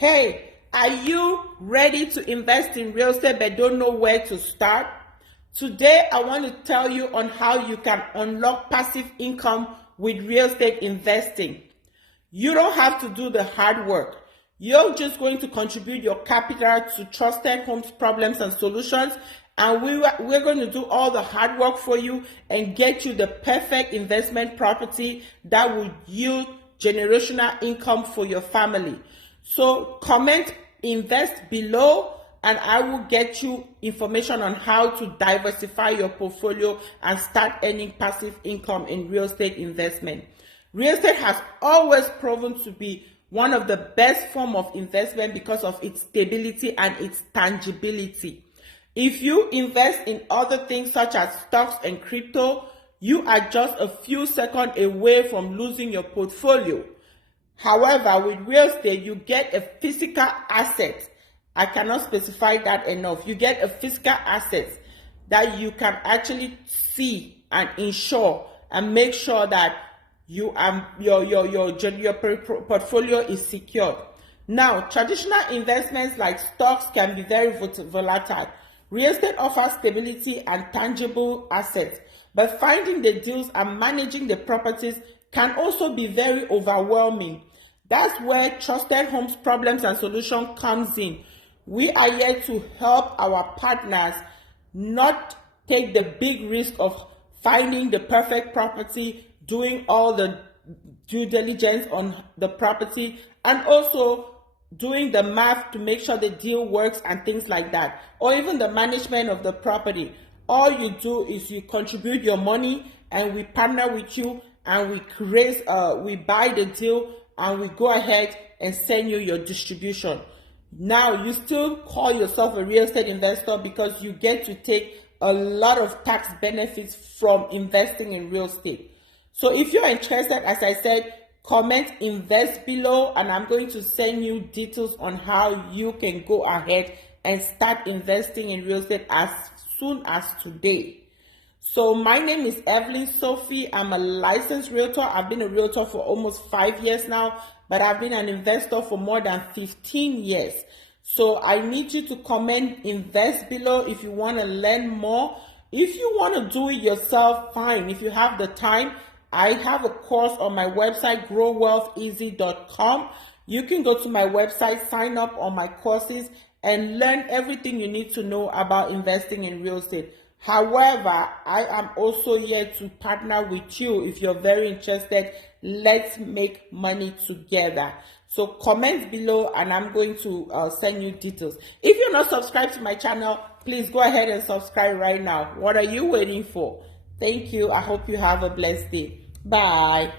Hey, are you ready to invest in real estate but don't know where to start? Today, I want to tell you on how you can unlock passive income with real estate investing. You don't have to do the hard work. You're just going to contribute your capital to Trusted Homes Problems and Solutions, and we're going to do all the hard work for you and get you the perfect investment property that will yield generational income for your family. So comment invest below and I will get you information on how to diversify your portfolio and start earning passive income in real estate investment. Real estate has always proven to be one of the best form of investment because of its stability and its tangibility. If you invest in other things such as stocks and crypto, you are just a few seconds away from losing your portfolio. However, with real estate, you get a physical asset. I cannot specify that enough. You get a physical asset that you can actually see and insure and make sure that your portfolio is secured. Now, traditional investments like stocks can be very volatile. Real estate offers stability and tangible assets, but finding the deals and managing the properties can also be very overwhelming. That's where Trusted Homes Problems and Solutions comes in. We are here to help our partners not take the big risk of finding the perfect property, doing all the due diligence on the property, and also doing the math to make sure the deal works and things like that, or even the management of the property. All you do is you contribute your money and we partner with you and we buy the deal and we go ahead and send you your distribution. Now, you still call yourself a real estate investor because you get to take a lot of tax benefits from investing in real estate. So if you're interested, as I said, comment invest below and I'm going to send you details on how you can go ahead and start investing in real estate as soon as today. So my name is Sofi. I'm a licensed realtor. I've been a realtor for almost 5 years now, but I've been an investor for more than 15 years. So I need you to comment invest below if you want to learn more. If you want to do it yourself, fine. If you have the time, I have a course on my website, growwealtheasy.com. You can go to my website, sign up on my courses, and learn everything you need to know about investing in real estate. However, I am also here to partner with you. If you're very interested, let's make money together. So comment below and I'm going to send you details. If you're not subscribed to my channel, please go ahead and subscribe right now. What are you waiting for? Thank you. I hope you have a blessed day. Bye.